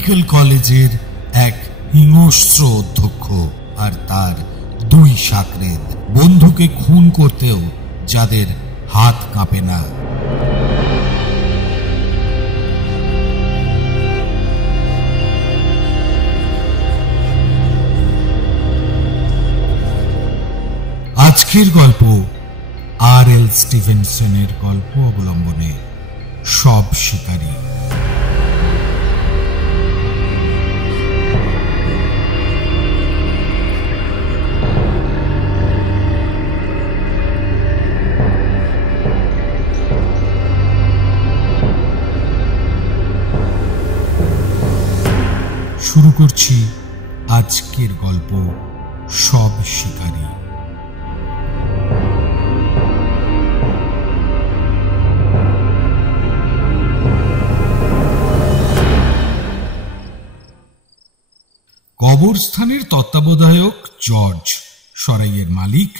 Medical কলেজের এক হিংস্র অধ্যক্ষ আর তার দুই শাকরেদ বন্ধুকে খুন করতেও যাদের হাত কাঁপে না। আজকের গল্প আর.এল. স্টিভেনসনের গল্প অবলম্বনে সব শিকারী। শুরু করছি আজকের গল্প সব শিকারী। কবরস্থানের তত্ত্বাবধায়ক জর্জ, সরাইয়ের মালিক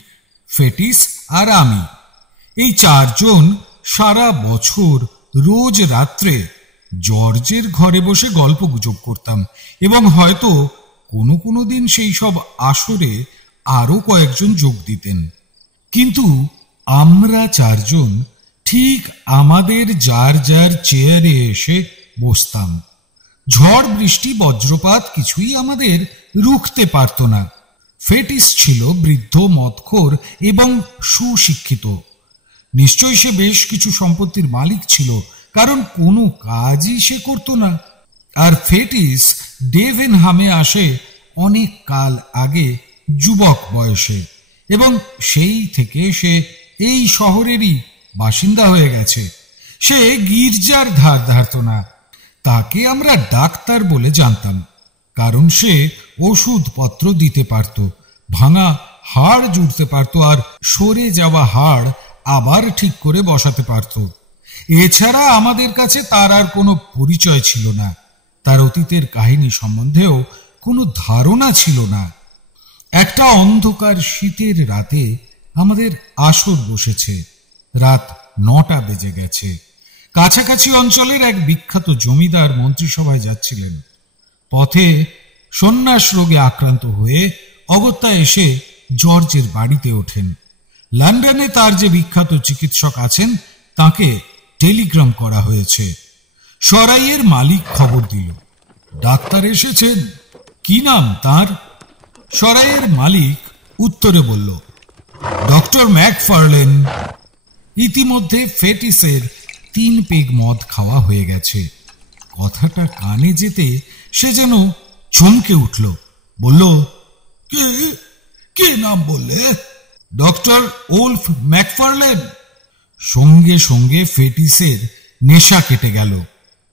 ফেটিস আর আমি, এই চারজন সারা বছর রোজ রাত্রে জর্জের ঘরে বসে গল্প গুজব করতাম এবং হয়তো কোনো কোনো দিন সেই সব আসরে আরো কয়েকজন যোগ দিতেন। কিন্তু আমরা চারজন ঠিক আমাদের যার যার চেয়ারে এসে বসতাম। ঝড় বৃষ্টি বজ্রপাত কিছুই আমাদের রুখতে পারত না। ফেটিস ছিল বৃদ্ধ, মদখোর এবং সুশিক্ষিত। নিশ্চয়ই সে বেশ কিছু সম্পত্তির মালিক ছিল, কারণ কোনো কাজই সে করত না। আর ফেটিস ডেভেনহামে আসে অনেক কাল আগে যুবক বয়সে, এবং সেই থেকে সে এই শহরেরই বাসিন্দা হয়ে গেছে। সে গির্জার ধার ধারত না। তাকে আমরা ডাক্তার বলে জানতাম, কারণ সে ওষুধপত্র দিতে পারত, ভাঙা হাড় জুড়তে পারত আর সরে যাওয়া হাড় আবার ঠিক করে বসাতে পারত। এছাড়া আমাদের কাছে তার আর কোনো পরিচয় ছিল না। তার অতীতের কাহিনী সম্বন্ধেও কোনো ধারণা ছিল না। একটা অন্ধকার শীতের রাতে আমাদের আসর বসেছে। রাত 9টা বেজে গেছে। কাছাকাছি অঞ্চলের এক বিখ্যাত জমিদার মন্ত্রিসভায় যাচ্ছিলেন। পথে সন্ন্যাস রোগে আক্রান্ত হয়ে অগত্যা এসে জর্জের বাড়িতে ওঠেন। লন্ডনে তার যে বিখ্যাত চিকিৎসক আছেন তাকে টেলিগ্রাম করা হয়েছে। সরাইয়ের মালিক খবর দিল, ডাক্তার এসেছেন। কি নাম তার? সরাইয়ের মালিক উত্তরে বলল, ডক্টর ম্যাকফার্লেন। ইতিমধ্যে ফেটিসের 3 পেগ মদ খাওয়া হয়ে গেছে। কথাটা কানে যেতে সে যেন চমকে উঠল, বলল, কে কে নাম বললে? Doctor wolf McFarlane. সঙ্গে সঙ্গে ফেটিসের নেশা কেটে গেল।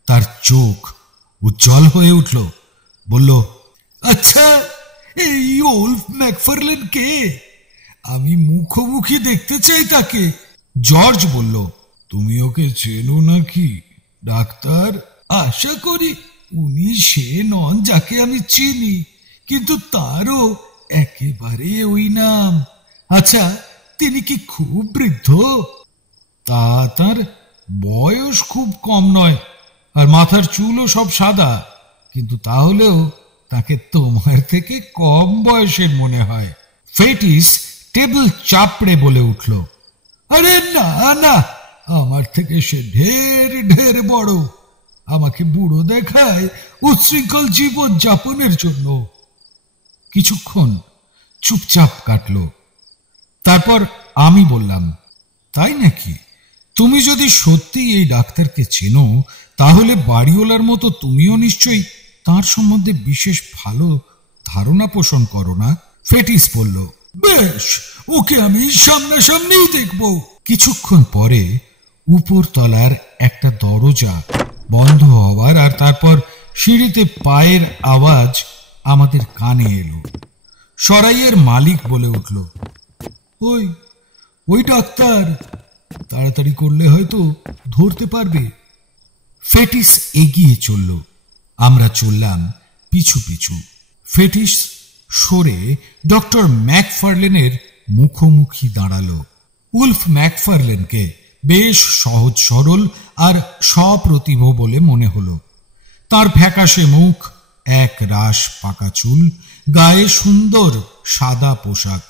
তার চোখ উজ্জ্বল হয়ে উঠল। বলল, আচ্ছা, এই ওলফ ম্যাকফার্লেন কে? আমি মুখোমুখি দেখতে চাই তাকে। জর্জ বলল, তুমি ওকে চেনো নাকি ডাক্তার? আশা করি উনি সে নন যাকে আমি চিনি, কিন্তু তারও একেবারে ওই নাম। আচ্ছা, তিনি কি খুব বৃদ্ধ? তা তার বয়স খুব কম নয়, আর মাথার চুলও সব সাদা, কিন্তু তাহলেও তাকে তোমার থেকে কম বয়সের মনে হয়। ফেটিস টেবিল চাপড়ে বলে উঠল, আরে না না, আমার থেকে সে ঢের ঢের বড়। আমাকে বুড়ো দেখায় উচ্ছৃঙ্খল জীবন যাপনের জন্য। কিছুক্ষণ চুপচাপ কাটল। তারপর আমি বললাম, তাই নাকি? তুমি যদি সত্যি এই ডাক্তারকে চেনো, তাহলে বাড়িওয়ালার মতো তুমিও নিশ্চয়ই তার সম্বন্ধে বিশেষ ভালো ধারণা পোষণ করো না? ফেটিস বলল, বেশ, ওকে আমি সামনাসামনিই দেখব। কিছুক্ষণ পরে উপরতলার একটা দরজা বন্ধ হওয়ার আর তারপর সিঁড়িতে পায়ের আওয়াজ আমাদের কানে এলো। সরাইয়ের মালিক বলে উঠল, ওই ওই ডাক্তার, তাড়াতাড়ি করলে হয়তো ধরতে পারবে। ফেটিস এগিয়ে চলল। আমরা চললাম পিছু পিছু। ফেটিস সরে ডক্টর ম্যাকফার্লেনের মুখোমুখি দাঁড়ালো। উলফ ম্যাকফার্লেনকে বেশ সহজ সরল আর সপ্রতিভ বলে মনে হলো। তার ফ্যাকাশে মুখ, এক রাশ পাকা চুল, গায়ে সুন্দর সাদা পোশাক,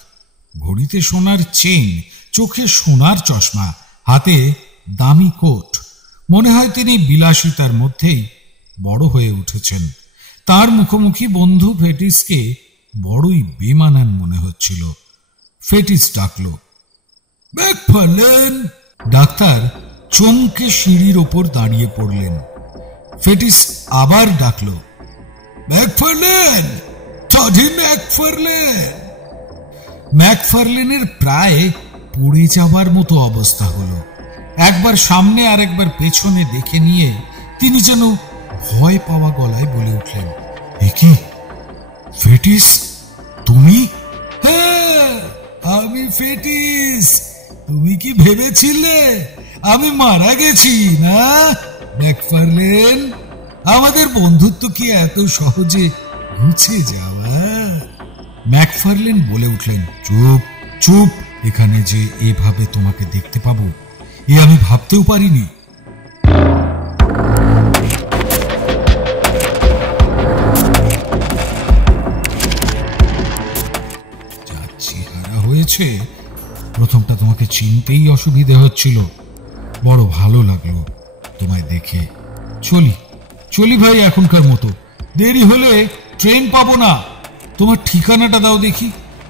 ঘড়িতে সোনার চেন, চোখে সোনার চশমা, হাতে দামি কোট। মনে হয় তিনি বিলাসিতার মধ্যেই বড় হয়ে উঠেছেন। তার মুখোমুখি বন্ধু ফেটিসকে বড়ই বেমানান মনে হচ্ছিল। ফেটিস ডাকল, ম্যাকফারলেন। ডাক্তার চমকে সিঁড়ির ওপর দাঁড়িয়ে পড়লেন। ফেটিস আবার ডাকল, ম্যাকফারলেন, টডি ম্যাকফারলেন। ম্যাকফারলেনের প্রায় পড়ে যাবার মতো অবস্থা হলো। একবার সামনে আর একবার পেছনে দেখে নিয়ে তিনি যেন ভয় পাওয়া গলায় বলে উঠলেন, এ কি ফেটিস, তুমি? হ্যাঁ, আমি ফেটিস। তুমি কি ভেবেছিলে আমি মারা গেছি না ম্যাকফারলেন? আমাদের বন্ধুত্ব কি এত সহজে মুছে যাওয়া? ম্যাকফারলেন বলে উঠলেন, চুপ চুপ, এখানে যে এভাবে তোমাকে দেখতে পাবো এ আমি ভাবতেও পারিনি। যা চেহারা হয়েছে, প্রথমটা তোমাকে চিনতেই অসুবিধে হচ্ছিল। বড় ভালো লাগলো তোমায় দেখে। চলি চলি ভাই, এখনকার মতো। দেরি হলে ট্রেন পাবো না। তোমার ঠিকানাটা দাও দেখি,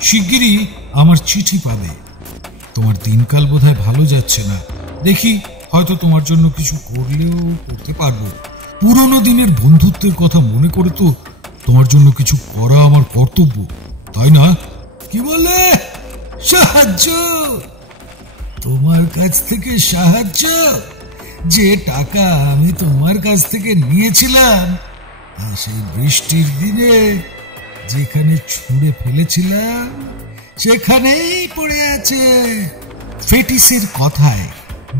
শিগগিরই আমার চিঠি পাবে। তোমার দিনকাল বোধহয় ভালো যাচ্ছে না। দেখি, হয়তো তোমার জন্য কিছু করলেও করতে পারবো। পুরনো দিনের বন্ধুত্বের কথা মনে করে তো তোমার জন্য কিছু করা আমার কর্তব্য, তাই না? কি বলে? সাহায্য? তোমার কাছ থেকে সাহায্য? যে টাকা আমি তোমার কাছ থেকে নিয়েছিলাম সেই বৃষ্টির দিনে যেখানে ছুঁড়ে ফেলেছিলাম সেখানেই পড়ে আছে। ফেটিসের কথায়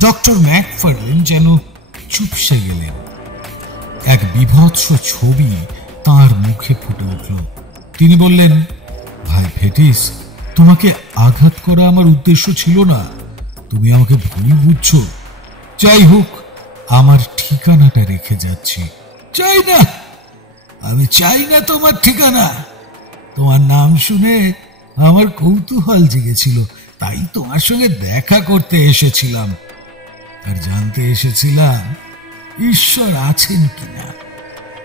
ডক্টর ম্যাকফারলেন যেন চুপসে গেলেন। এক বিভৎস ছবি তার মুখে ফুটে উঠল। তিনি বললেন, ভাই ফেটিস, তোমাকে আঘাত করা আমার উদ্দেশ্য ছিল না। তুমি আমাকে ভুল বুঝছো। যাই হোক, আমার ঠিকানাটা রেখে যাচ্ছি। চাই না, আমি চাই না তোমার ঠিকানা। তোমার নাম শুনে আমার কৌতূহল জেগেছিল, তাই তোমার সঙ্গে দেখা করতে এসেছিলাম। আর জানতে এসেছিলাম ঈশ্বর আছেন কিনা।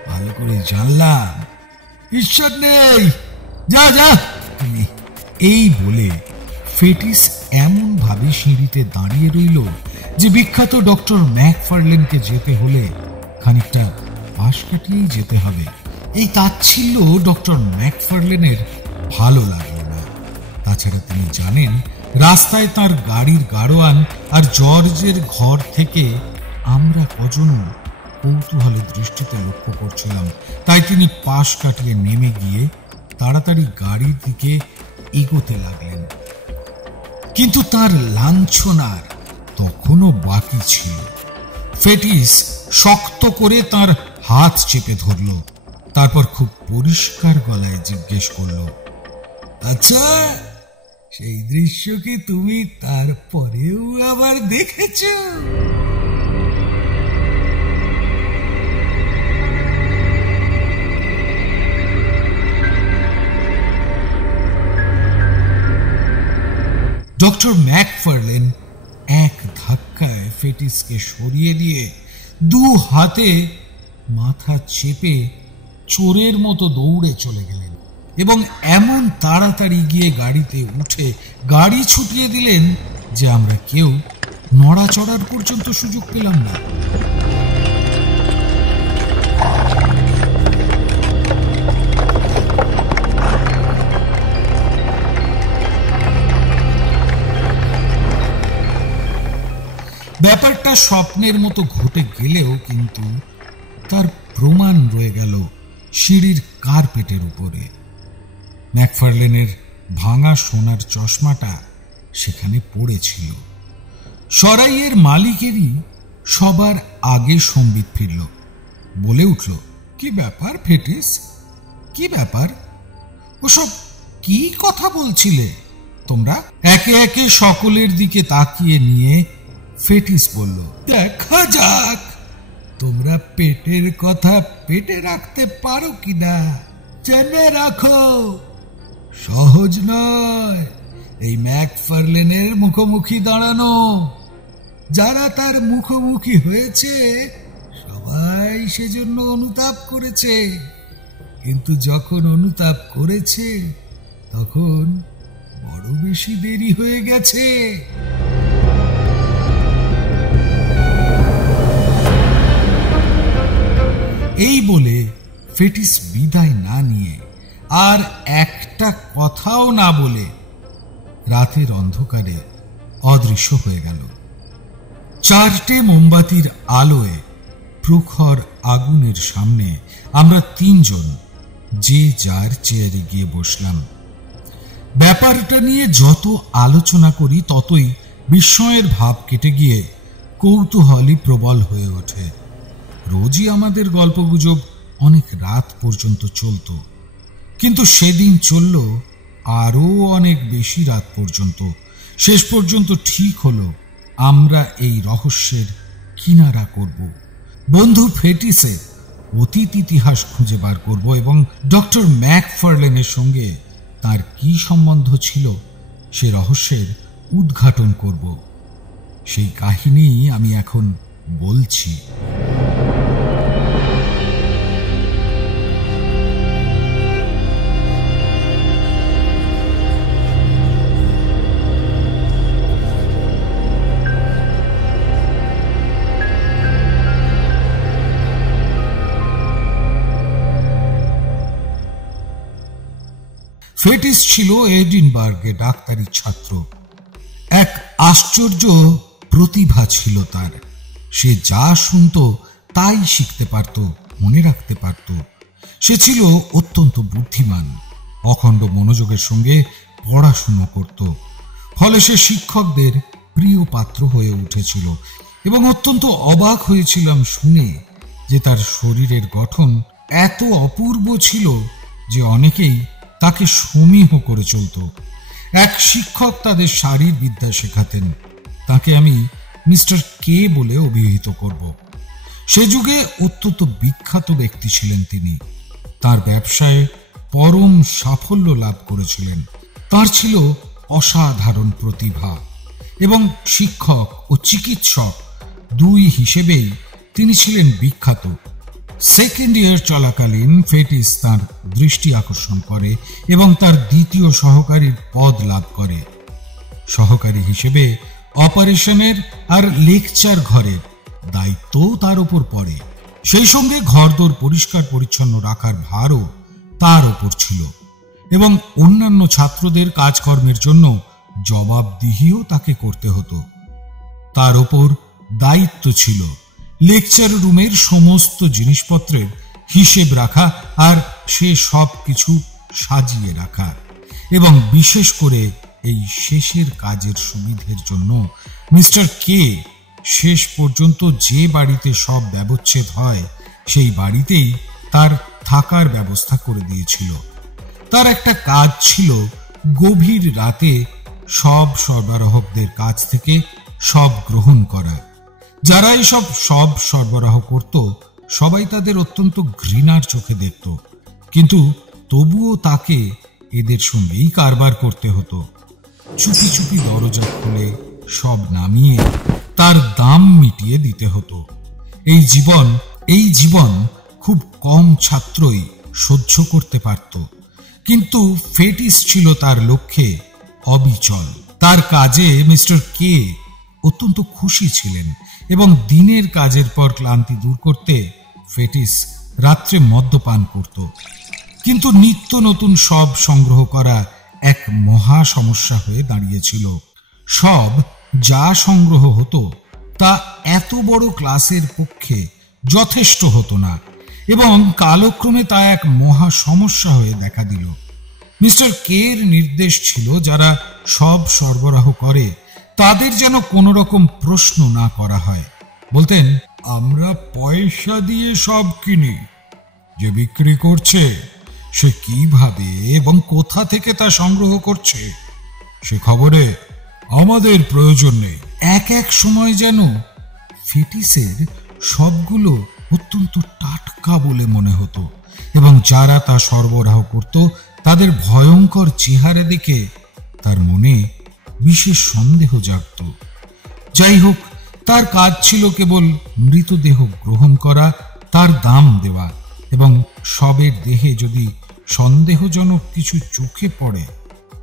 ভালো করে জানলাম ঈশ্বর নেই। যা যা তুমি। এই বলে ফেটিস এমন ভাবে সিঁড়িতে দাঁড়িয়ে রইল যে বিখ্যাত ডক্টর ম্যাকফারলেনকে যেতে হলে খানিকটা পাশ কাটিয়েই যেতে হবে। এই তাচ্ছিল্য ডক্টর ম্যাকফারলেনের ভালো লাগলো না। তাছাড়া তিনি জানেন রাস্তায় তার গাড়ির গাড়োয়ান আর জর্জের ঘর থেকে আমরা কজন কৌতূহলী দৃষ্টিতে লক্ষ্য করছিলাম। তাই তিনি পাশ কাটিয়ে নেমে গিয়ে তাড়াতাড়ি গাড়ির দিকে এগোতে লাগলেন। কিন্তু তার লাঞ্ছনার তখনও বাকি ছিল। ফেটিস শক্ত করে তার হাত চেপে ধরল, তারপর খুব পরিষ্কার গলায় জিজ্ঞেস করল, আচ্ছা, সেই দৃশ্য কি তুমি তারপরেও আবার দেখেছ? ডক্টর ম্যাকফারলেন এক ধাক্কায় ফেটিসকে সরিয়ে দিয়ে দু হাতে মাথা চেপে চোরের মতো দৌড়ে চলে গেলেন এবং এমন তাড়াতাড়ি গিয়ে গাড়িতে উঠে গাড়ি ছুটিয়ে দিলেন যে আমরা কেউ নড়াচড়ার পর্যন্ত সুযোগ পেলাম না। ব্যাপারটা স্বপ্নের মতো ঘটে গেলেও কিন্তু তার প্রমাণ রয়ে গেল সিঁড়ির কার্পেটের উপরে। ম্যাকফারলেনের ভাঙা সোনার চশমাটা সেখানে পড়েছিল। সরাইয়ের মালিকেরই সবার আগে সম্বিত ফিরল, বলে উঠল, কি ব্যাপার ফেটিস? কি ব্যাপার? ওসব কি কথা বলছিলে তোমরা? একে একে সকলের দিকে তাকিয়ে নিয়ে ফেটিস বলল, দেখা যাক তোমরা পেটের কথা পেটে রাখতে পারো কিনা জেনে রাখো। সহজ নয় এই ম্যাকফার্লেনের মুখোমুখি দাঁড়ানো। যারা তার মুখোমুখি হয়েছে সবাই সেজন্য অনুতাপ করেছে, কিন্তু যখন অনুতাপ করেছে তখন বড় বেশি দেরি হয়ে গেছে। এই বলে ফেটিস বিদায় না নিয়ে আর একটা কথাও না বলে রাতের অন্ধকারে অদৃশ্য হয়ে গেল। 4টে মোমবাতির আলোয় প্রখর আগুনের সামনে আমরা 3 জন যে যার চেয়ারে গিয়ে বসলাম। ব্যাপারটা নিয়ে যত আলোচনা করি ততই বিস্ময়ের ভাব কেটে গিয়ে কৌতূহলী প্রবল হয়ে ওঠে। রোজই আমাদের গল্পগুজব অনেক রাত পর্যন্ত চলত, কিন্তু সেদিন চলল আরো অনেক বেশি রাত পর্যন্ত। শেষ পর্যন্ত ঠিক হলো আমরা এই রহস্যের কিনারা করব, বন্ধু ফেটিসের অতীত ইতিহাস খুঁজে বার করব এবং ডক্টর ম্যাকফার্লেনের সঙ্গে তার কি সম্বন্ধ ছিল সে রহস্যের উদ্ঘাটন করব। সেই কাহিনী আমি এখন বলছি। ফেটিস ছিল এডিনবার্গে ডাক্তারি ছাত্র। এক আশ্চর্য প্রতিভা ছিল তার। সে যা শুনত তাই শিখতে পারত, মনে রাখতে পারত। সে ছিল অত্যন্ত বুদ্ধিমান, অখণ্ড মনোযোগের সঙ্গে পড়াশুনো করত। ফলে সে শিক্ষকদের প্রিয় পাত্র হয়ে উঠেছিল এবং অত্যন্ত অবাক হয়েছিলাম শুনে যে তার শরীরের গঠন এত অপূর্ব ছিল যে অনেকেই তাকে সমীহ করে চলত। এক শিক্ষক তাদের শারীরবিদ্যা শেখাতেন। তাকে আমি মিস্টার কে বলে অভিহিত করব। সে যুগে অত্যন্ত বিখ্যাত ব্যক্তি ছিলেন তিনি। তার ব্যবসায় পরম সাফল্য লাভ করেছিলেন। তার ছিল অসাধারণ প্রতিভা এবং শিক্ষক ও চিকিৎসক 2 হিসেবেই তিনি ছিলেন বিখ্যাত। সেকেন্ড ইয়ার চলাকালীন ফেটিস তার দৃষ্টি আকর্ষণ করে এবং তার দ্বিতীয় সহকারীর পদ লাভ করে। সহকারী হিসেবে অপারেশনের আর লেকচার ঘরের দায়িত্ব তার উপর পড়ে। সেই সঙ্গে ঘরদোর পরিষ্কার পরিচ্ছন্ন রাখার ভারও তার ওপর ছিল এবং অন্যান্য ছাত্রদের কাজকর্মের জন্য জবাবদিহিও তাকে করতে হতো। তার ওপর দায়িত্ব ছিল লেকচার রুমের সমস্ত জিনিসপত্রের হিসেব রাখা আর সে সব কিছু সাজিয়ে রাখা, এবং বিশেষ করে এই শেষের কাজের সুবিধের জন্য মিস্টার কে শেষ পর্যন্ত যে বাড়িতে সব ব্যবচ্ছেদ হয় সেই বাড়িতেই তার থাকার ব্যবস্থা করে দিয়েছিল। তার একটা কাজ ছিল গভীর রাতে সব সরবরাহকদের কাছ থেকে সব গ্রহণ করা। যারা এসব সব সরবরাহ করত সবাই তাদের অত্যন্ত ঘৃণার চোখে দেখত, কিন্তু তবুও তাকে এদের সঙ্গেই কারবার করতে হতো। চুপি চুপি দরজা খুলে সব নামিয়ে তার দাম মিটিয়ে দিতে হতো। এই জীবন খুব কম ছাত্রই সহ্য করতে পারত, কিন্তু ফেটিস ছিল তার লক্ষ্যে অবিচল। তার কাজে মিস্টার কে অত্যন্ত খুশি ছিলেন এবং দিনের কাজের পর ক্লান্তি দূর করতে ফেটিস রাত্রে মদ্যপান করত। কিন্তু নিত্য নতুন সব সংগ্রহ করা এক মহা সমস্যা হয়ে দাঁড়িয়েছিল। সব যা সংগ্রহ হতো তা এত বড় ক্লাসের পক্ষে যথেষ্ট হতো না এবং কালক্রমে তা এক মহা সমস্যা হয়ে দেখা দিল। মিস্টার কের নির্দেশ ছিল যারা সব সরবরাহ করে তাদের যেন কোনো রকম প্রশ্ন না করা হয়। বলতেন, আমরা পয়সা দিয়ে সব কিনি, যে বিক্রি করছে সে কিভাবে এবং কোথা থেকে তা সংগ্রহ করছে সে খবরে আমাদের প্রয়োজন নেই। এক এক সময় যেন ফেটিসের সবগুলো অত্যন্ত টাটকা বলে মনে হতো, এবং যারা তা সরবরাহ করত তাদের ভয়ঙ্কর চেহারা দেখে তার মনে বিশেষ সন্দেহ জাগত। যাই হোক, তার কাজ ছিল কেবল মৃতদেহ গ্রহণ করা, তার দাম দেওয়া, এবং শবের দেহে যদি সন্দেহজনক কিছু চোখে পড়ে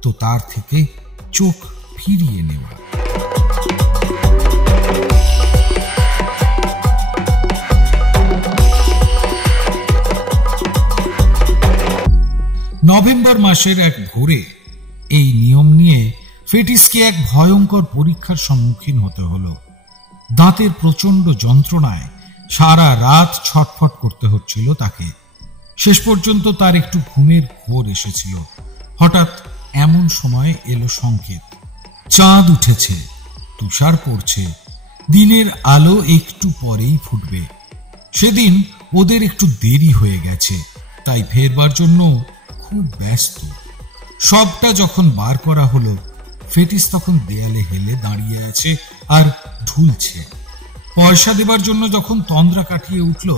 তো তার থেকে চোখ ফিরিয়ে নেওয়া। নভেম্বর মাসের এক ভোরে এই নিয়ম নিয়ে ফেটিসকে এক ভয়ঙ্কর পরীক্ষার সম্মুখীন হতে হলো। দাঁতের প্রচন্ড যন্ত্রণায় সারা রাত ছটফট করতে হচ্ছিল তাকে। শেষ পর্যন্ত তার একটু ঘুমের ঘোর এসেছিল। হঠাৎ এমন সময় এলো সংকেত। চাঁদ উঠেছে, তুষার পড়ছে, দিনের আলো একটু পরেই ফুটবে। সেদিন ওদের একটু দেরি হয়ে গেছে, তাই ফেরবার জন্য খুব ব্যস্ত। সবটা যখন বার করা হলো, ফেটিস তখন দেয়ালে হেলে দাঁড়িয়ে আছে আর ঢুলছে। পয়সা দেবার জন্য যখন তন্দ্রা কাটিয়ে উঠল,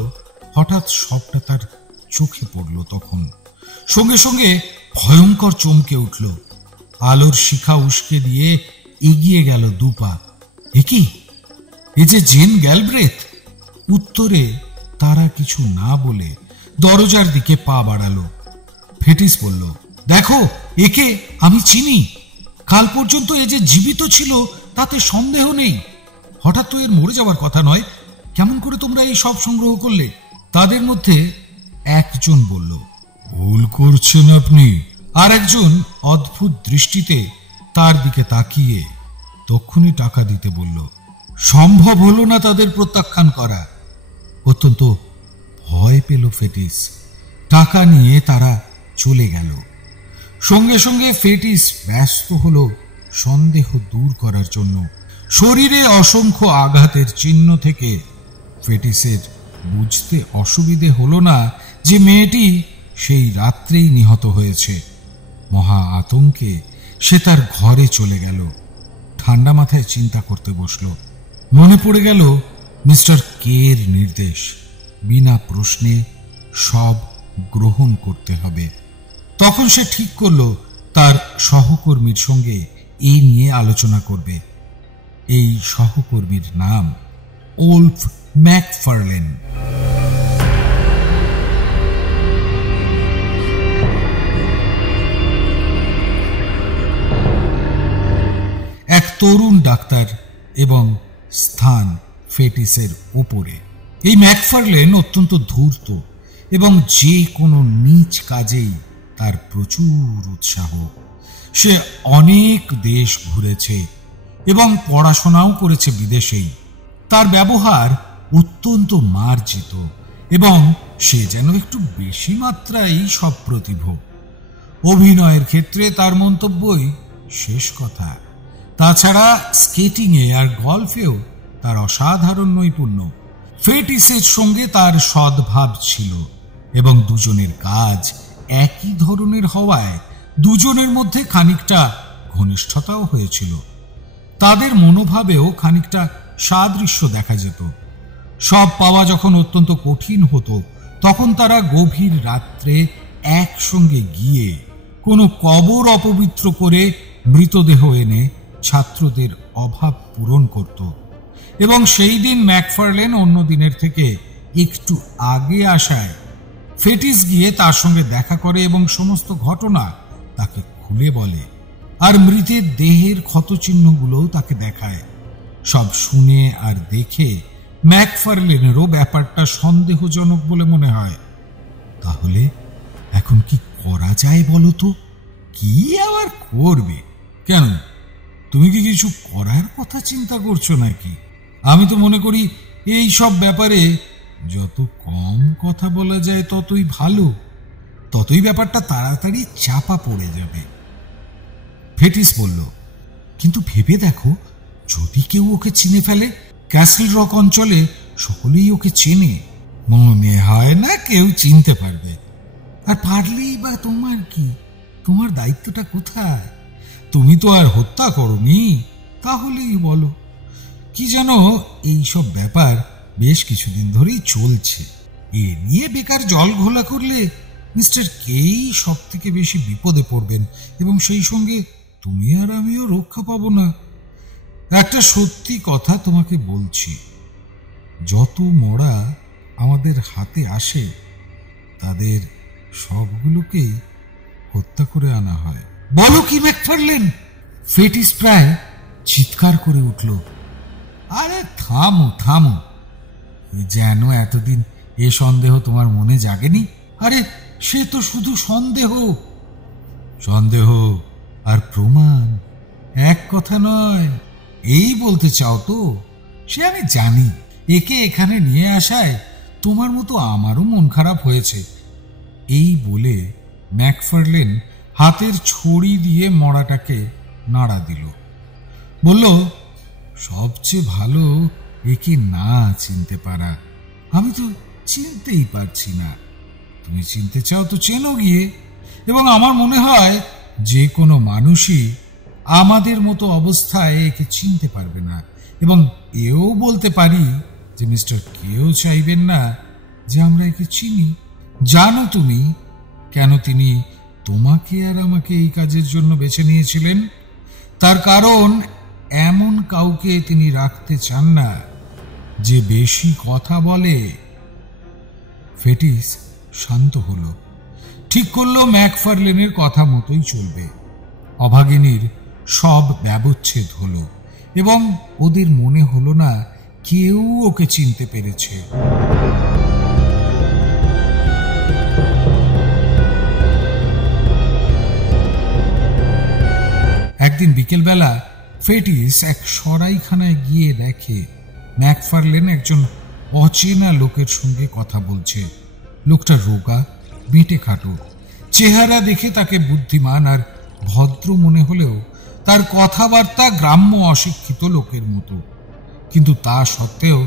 হঠাৎ সবটা তার চোখে পড়ল। তখন সঙ্গে সঙ্গে ভয়ঙ্কর চমকে উঠল। আলোর শিখা উস্কে দিয়ে এগিয়ে গেল দুপা। একি, এ যে জেন গ্যালব্রেথ! উত্তরে তারা কিছু না বলে দরজার দিকে পা বাড়ালো। ফেটিস বলল, দেখো, একে আমি চিনি। কাল পর্যন্ত এ যে জীবিত ছিল তাতে সন্দেহ নেই। হঠাৎ তো এর মরে যাওয়ার কথা নয়। কেমন করে তোমরা এই সব সংগ্রহ করলে? তাদের মধ্যে একজন বলল, ভুল করছেন আপনি। আর একজন অদ্ভুত দৃষ্টিতে তার দিকে তাকিয়ে তক্ষুনি টাকা দিতে বলল। সম্ভব হলো না তাদের প্রত্যাখ্যান করা। অত্যন্ত ভয় পেল ফেটিস। টাকা নিয়ে তারা চলে গেল। সঙ্গে সঙ্গে ফেটিস ব্যস্ত হলো সন্দেহ দূর করার জন্য। শরীরে অসংখ্য আঘাতের চিহ্ন থেকে ফেটিসের বুঝতে অসুবিধে হলো না যে মেয়েটি সেই রাত্রেই নিহত হয়েছে। মহা আতঙ্কে সে তার ঘরে চলে গেল। ঠান্ডা মাথায় চিন্তা করতে বসল। মনে পড়ে গেল মিস্টার কে এর নির্দেশ, বিনা প্রশ্নে সব গ্রহণ করতে হবে। তখন সে ঠিক করল তার সহকর্মীর সঙ্গে এই নিয়ে আলোচনা করবে। এই সহকর্মীর নাম ওলফ ম্যাকফার্লেন। এক তরুণ ডাক্তার এবং স্থান ফেটিসের উপরে। এই ম্যাকফার্লেন অত্যন্ত ধূর্ত এবং যে কোনো নীচ কাজেই তার প্রচুর উৎসাহ। সে অনেক দেশ ঘুরেছে এবং পড়াশোনাও করেছে বিদেশেই। তার ব্যবহার অত্যন্ত মার্জিত এবং সে যেন একটু বেশি মাত্রায় সপ্রতিভ। অভিনয়ের ক্ষেত্রে তার মন্তব্যই শেষ কথা। তাছাড়া স্কেটিংয়ে আর গল্ফেও তার অসাধারণ নৈপুণ্য। ফেটিসের সঙ্গে তার সদ্ভাব ছিল এবং দুজনের কাজ একই ধরনের হওয়ায় দুজনের মধ্যে খানিকটা ঘনিষ্ঠতাও হয়েছিল। তাদের মনোভাবেও খানিকটা সাদৃশ্য দেখা যেত। সব পাওয়া যখন অত্যন্ত কঠিন হতো, তখন তারা গভীর রাত্রে একসঙ্গে গিয়ে কোনো কবর অপবিত্র করে মৃতদেহ এনে ছাত্রদের অভাব পূরণ করত। এবং সেই দিন ম্যাকফার্লেন অন্য দিনের থেকে একটু আগে আসায় ফেটিস গিয়ে তার সঙ্গে দেখা করে এবং সমস্ত ঘটনা তাকে খুলে বলে, আর মৃতের দেহের ক্ষতচিহ্নগুলোও তাকে দেখায়। সব শুনে আর দেখে ম্যাকফার্লেনেরও ব্যাপারটা সন্দেহজনক বলে মনে হয়। তাহলে এখন কি করা যায় বলো তো? কি আবার করবে? কেন, তুমি কি কিছু করার কথা চিন্তা করছো নাকি? আমি তো মনে করি এই সব ব্যাপারে যত কম কথা বলা যায় ততই ভালো, ততই ব্যাপারটা তাড়াতাড়ি চাপা পড়ে যাবে। ফেটিস বলল, কিন্তু ভেবে দেখো, যদি কেউ ওকে চিনে ফেলে। ক্যাসল রক অঞ্চলে সকলেই ওকে চেনে। মনে হয় না কেউ চিনতে পারবে। আর পারলেই বা তোমার কি? তোমার দায়িত্বটা কোথায়? তুমি তো আর হত্যা করোনি। তাহলেই বলো। কি যেন এইসব ব্যাপার বেশ কিছুদিন ধরেই চলছে। এ নিয়ে বেকার জল ঘোলা করলে মিস্টার কেই সব থেকে বেশি বিপদে পড়বেন, এবং সেই সঙ্গে তুমি আর আমিও রক্ষা পাবো না। একটা সত্যি কথা তোমাকে বলছি, যত মরা আমাদের হাতে আসে তাদের সবগুলোকেই হত্যা করে আনা হয়। বলো কি ম্যাকফারলেন? ফেটিস প্রায় চিৎকার করে উঠল। আরে থামো থামো, যেন এতদিন এ সন্দেহ তোমার মনে জাগেনি। আরে সে তো শুধু সন্দেহ। সন্দেহ আর প্রমাণ এক কথা নয়, এই বলতে চাও তো? সে আমি জানি। একে এখানে নিয়ে আসায় তোমার মতো আমারও মন খারাপ হয়েছে। এই বলে ম্যাকফারলেন হাতের ছড়ি দিয়ে মড়াটাকে নাড়া দিল। বলল, সবচেয়ে ভালো একে না চিনতে পারা। আমি তো চিনতেই পারছি না। তুমি চিনতে চাও তো চেনো গিয়ে। এবং আমার মনে হয় যে কোনো মানুষই আমাদের মতো অবস্থায় একে চিনতে পারবে না। এবং এও বলতে পারি যে মিস্টার কেউ চাইবেন না যে আমরা একে চিনি। জানো তুমি কেন তিনি তোমাকে আর আমাকে এই কাজের জন্য বেছে নিয়েছিলেন? তার কারণ এমন কাউকে তিনি রাখতে চান না যে বেশি কথা বলে। ফেটিস শান্ত হলো, ঠিক করলো ম্যাকফারলেনের কথা মতোই চলবে। অভাগিনীর সব ব্যবচ্ছেদ হলো এবং ওদের মনে হলো না কেউ ওকে চিনতে পেরেছে। একদিন বিকেলবেলা ফেটিস এক সরাইখানায় গিয়ে দেখে ম্যাকফারলেন একজন অচেনা লোকের সঙ্গে কথা বলছে। লোকটা রোগা, বেঁটে খাটো। চেহারা দেখে তাকে বুদ্ধিমান আর ভদ্র মনে হলেও তার কথাবার্তা গ্রাম্য অশিক্ষিত লোকের মতো। কিন্তু তা সত্ত্বেও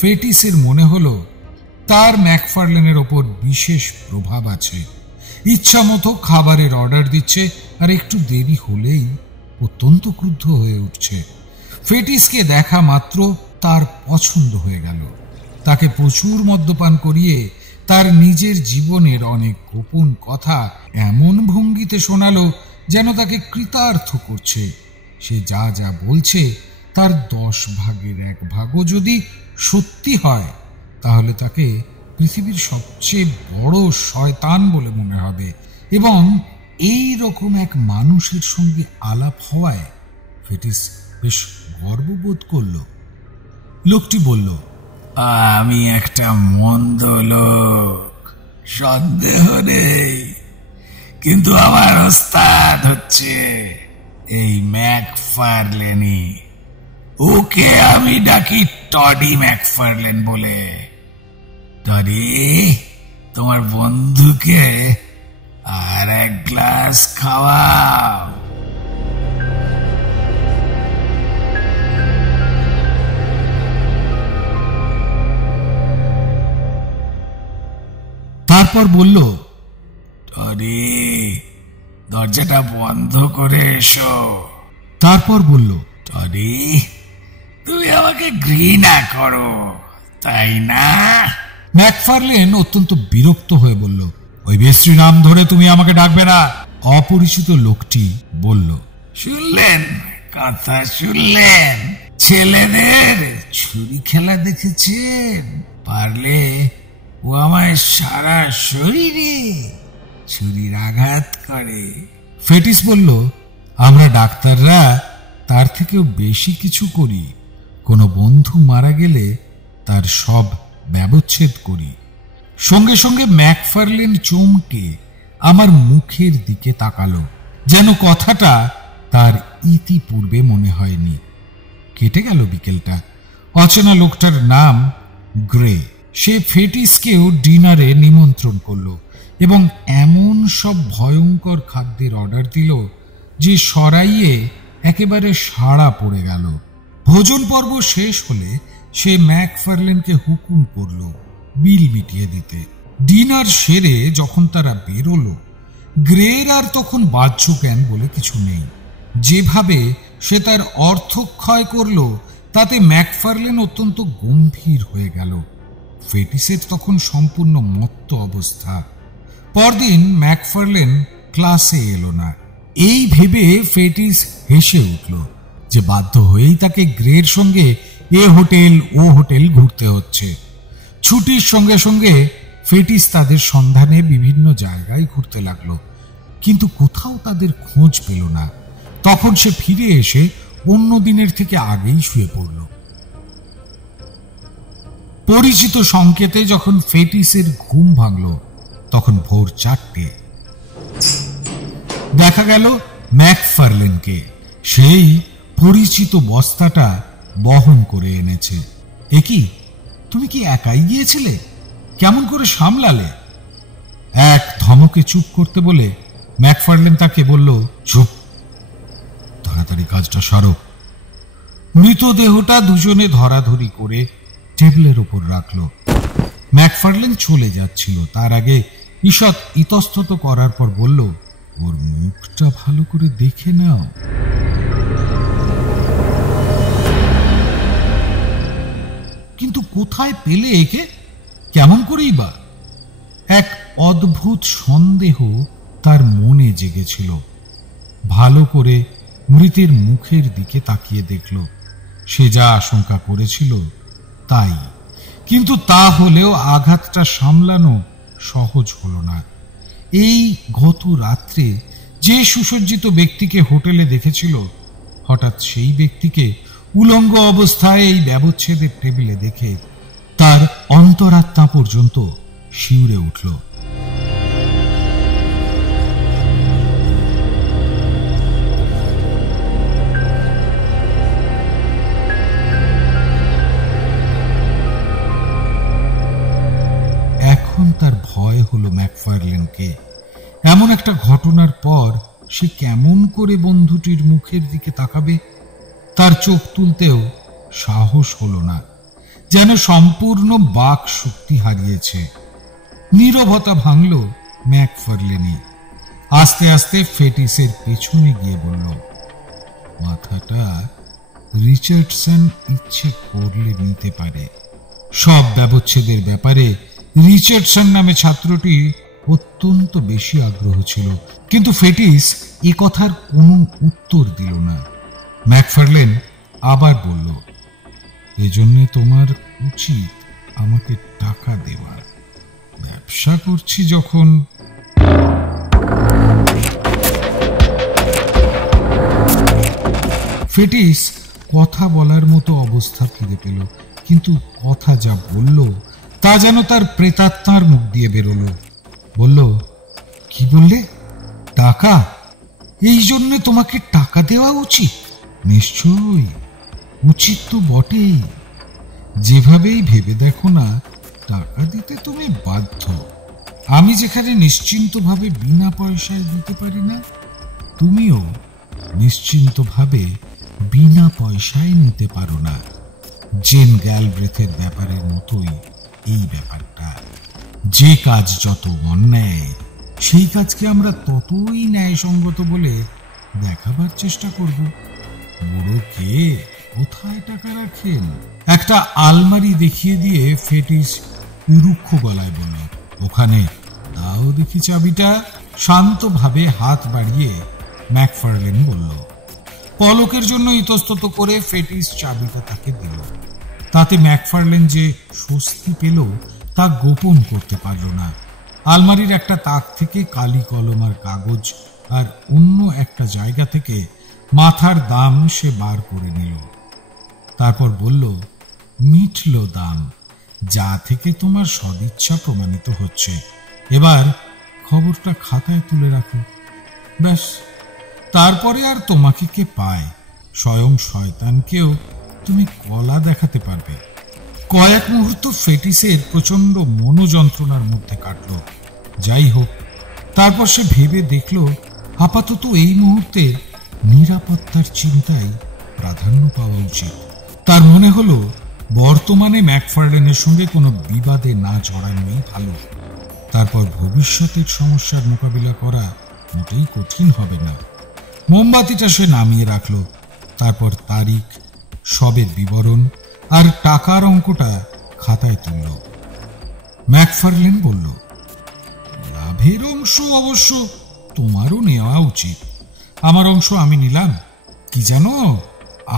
ফেটিসের মনে হলো তার ম্যাকফারলেনের ওপর বিশেষ প্রভাব আছে। ইচ্ছা মতো খাবারের অর্ডার দিচ্ছে আর একটু দেরি হলেই অত্যন্ত ক্রুদ্ধ হয়ে উঠছে। ফেটিসকে দেখা মাত্র তার পছন্দ হয়ে গেল। তাকে প্রচুর মদ্যপান করিয়ে তার নিজের জীবনের অনেক গোপন কথা এমন ভঙ্গিতে শোনালো যেন তাকে কৃতার্থ করছে। সে যা যা বলছে তার 10 ভাগের 1 ভাগও যদি সত্যি হয় তাহলে তাকে পৃথিবীর সবচেয়ে বড় শয়তান বলে মনে হবে। এবং এই রকম এক মানুষের সঙ্গে আলাপ হওয়ায় ফেটিস বেশ গর্ববোধ করল। লোকটি বলল, আমি একটা মন্দ লোক, সন্দেহ নেই, কিন্তু আমার ওস্তাদ হচ্ছে এই ম্যাকফারলেনি। ওকে আমি ডাকি টডি ম্যাকফারলেন বলে। টডি, তোমার বন্ধুকে আর এক গ্লাস খাওয়াও। তারপর বলল, টডি, দরজাটা বন্ধ করে এসো। তারপর বলল, টডি, তুমি আমাকে ঘৃণা করো তাই না? ম্যাকফারলেন অত্যন্ত বিরক্ত হয়ে বলল, ওই বিশ্রী নাম ধরে তুমি আমাকে ডাকবে না। অপরিচিত লোকটি বলল, শুনলেন কথা, শুনলেন? ছেলেদের ছুরি খেলা দেখেছেন? পারলে ও আমায় সারা শরীরে ছুরির আঘাত করে। ফেটিস বলল, আমরা ডাক্তাররা তার থেকেও বেশি কিছু করি। কোনো বন্ধু মারা গেলে তার সব ব্যবচ্ছেদ করি। সঙ্গে সঙ্গে ম্যাকফারলেন চমকে আমার মুখের দিকে তাকালো, যেন কথাটা তার ইতিপূর্বে মনে হয়নি। কেটে গেল বিকেলটা। অচেনা লোকটার নাম গ্রে। সে ফেটিসকেও ডিনারে নিমন্ত্রণ করল এবং এমন সব ভয়ঙ্কর খাদ্যের অর্ডার দিল যে সরাইয়ে একেবারে সাড়া পড়ে গেল। ভোজন পর্ব শেষ হলে সে ম্যাকফারলেনকে হুকুম করল বিল মিটিয়ে দিতে। ডিনার সেরে যখন তারা বেরোলো, গ্রের আর তখন বাহ্য জ্ঞান বলে কিছু নেই। যেভাবে সে তার অর্থক্ষয় করল তাতে ম্যাকফার্লেন অত্যন্ত গম্ভীর হয়ে গেল। ফেটিসের তখন সম্পূর্ণ মত্ত অবস্থা। পরদিন ম্যাকফার্লেন ক্লাসে এলো না। এই ভেবে ফেটিস হেসে উঠল যে বাধ্য হয়েই তাকে গ্রের সঙ্গে এ হোটেল ও হোটেল ঘুরতে হচ্ছে। ছুটির সঙ্গে সঙ্গে ফেটিস তাদের সন্ধানে বিভিন্ন জায়গায় ঘুরতে লাগলো, কিন্তু কোথাও তাদের খোঁজ পেল না। তখন সে ফিরে এসে অন্য দিনের থেকে আগেই শুয়ে পড়ল। পরিচিত সংকেতে যখন ফেটিসের ঘুম ভাঙল তখন ভোর 4টে। দেখা গেল ম্যাকফার্লেনকে। সেই পরিচিত বস্তাটা বহন করে এনেছে। এ কি, তুমি কি একাই গিয়েছিলে? কেমন করে সামলালে? এক ধমকে চুপ করতে বলে ম্যাকফার্লেন তাকে বলল, চুপ, তাড়াতাড়ি কাজটা সারো। মৃতদেহটা দুজনে ধরাধরি করে টেবিলের উপর রাখল। ম্যাকফার্লেন চলে যাচ্ছিল, তার আগে ঈষৎ ইতস্তত করার পর বলল, ওর মুখটা ভালো করে দেখে নাও। কিন্তু কোথায় পেলে একে? কেমন করেই বা? এক অদ্ভুত সন্দেহ তার মনে জেগেছিল। ভালো করে মৃতের মুখের দিকে তাকিয়ে দেখল। সে যা আশঙ্কা করেছিল তাই, কিন্তু তা হলেও আঘাতটা সামলানো সহজ হল না। এই গত রাত্রে যে সুসজ্জিত ব্যক্তিকে হোটেলে দেখেছিল, হঠাৎ সেই ব্যক্তিকে উলঙ্গ অবস্থায় এই ব্যবচ্ছেদের টেবিলে দেখে তার অন্তরাত্মা পর্যন্ত শিউরে উঠল। এখন তার ভয় হলো ম্যাকফার্লেনকে। এমন একটা ঘটনার পর সে কেমন করে বন্ধুটির মুখের দিকে তাকাবে? তার চোখ তুলতেও সাহস হলো না, যেন সম্পূর্ণ বাক শক্তি হারিয়েছে। নীরবতা ভাঙল ম্যাকফার্লেনে। আস্তে আস্তে ফেটিসের পেছনে গিয়ে বলল, মাথাটা রিচার্ডসন ইচ্ছে করলে নিতে পারে। সব ব্যবচ্ছেদের ব্যাপারে রিচার্ডসন নামে ছাত্রটি অত্যন্ত বেশি আগ্রহ ছিল, কিন্তু ফেটিস এ কথার কোনো উত্তর দিল না। ম্যাকফার্লেন আবার বলল, এজন্য তোমার উচিত আমাকে টাকা দেওয়া। ব্যবসা করছি যখন। ফেটিস কথা বলার মতো অবস্থা ফিরে পেল, কিন্তু কথা যা বলল তা যেন তার প্রেতাত্মার মুখ দিয়ে বেরোলো। বলল, কি বললে? টাকা? এই জন্য তোমাকে টাকা দেওয়া উচিত? নিশ্চয়ই উচিত তো বটেই। যেভাবেই ভেবে দেখো না, টাকা দিতে তুমি বাধ্য। আমি যেখানে নিশ্চিন্তভাবে বিনা পয়সায় দিতে পারি না, তুমিও নিশ্চিন্তভাবে বিনা পয়সায় নিতে পারো না। জেন গ্যালব্রেথের ব্যাপারের মতোই এই ব্যাপারটা। যে কাজ যত অন্যায়, সেই কাজকে আমরা ততই ন্যায়সঙ্গত বলে দেখাবার চেষ্টা করব। বড় কে কোথায় টাকা রাখেন? একটা আলমারি দেখিয়ে দিয়ে ফেটিস রুক্ষ গলায় বলল, ওখানে দাও দেখি চাবিটা। শান্তভাবে হাত বাড়িয়ে ম্যাকফার্লেন বলল। পলকের জন্য ইতস্তত করে ফেটিস চাবিটা তাকে দিল। তাতে ম্যাকফার্লেন যে স্বস্তি পেল তা গোপন করতে পারল না। আলমারির একটা তাক থেকে কালি কলম আর কাগজ আর অন্য একটা জায়গা থেকে মাথার দাম সে বার করে নিল। তারপর বলল, মিটল দাম, যা থেকে তোমার সদিচ্ছা প্রমাণিত হচ্ছে। এবার খবরটা খাতায় তুলে রাখো। ব্যাস, তারপরে আর তোমাকে কে পায়? স্বয়ং শয়তানকেও তুমি কলা দেখাতে পারবে। কয়েক মুহূর্ত ফেটিসের প্রচন্ড মনোযন্ত্রণার মধ্যে কাটল। যাই হোক, তারপর সে ভেবে দেখল, আপাতত এই মুহূর্তে নিরাপত্তার চিন্তায় প্রাধান্য পাওয়া উচিত। তার মনে হলো বর্তমানে ম্যাকফার্লেনের সঙ্গে কোনো বিবাদে না জড়ানোই ভালো। তারপর ভবিষ্যতের সমস্যার মোকাবিলা করা মোটেই কঠিন হবে না। মোমবাতিটা সে নামিয়ে রাখল। তারপর তারিখ, সবের বিবরণ আর টাকার অঙ্কটা খাতায় তুলল। ম্যাকফারলেন বলল, লাভের অংশ অবশ্য তোমারও নেওয়া উচিত। আমার অংশ আমি নিলাম। কি জানো,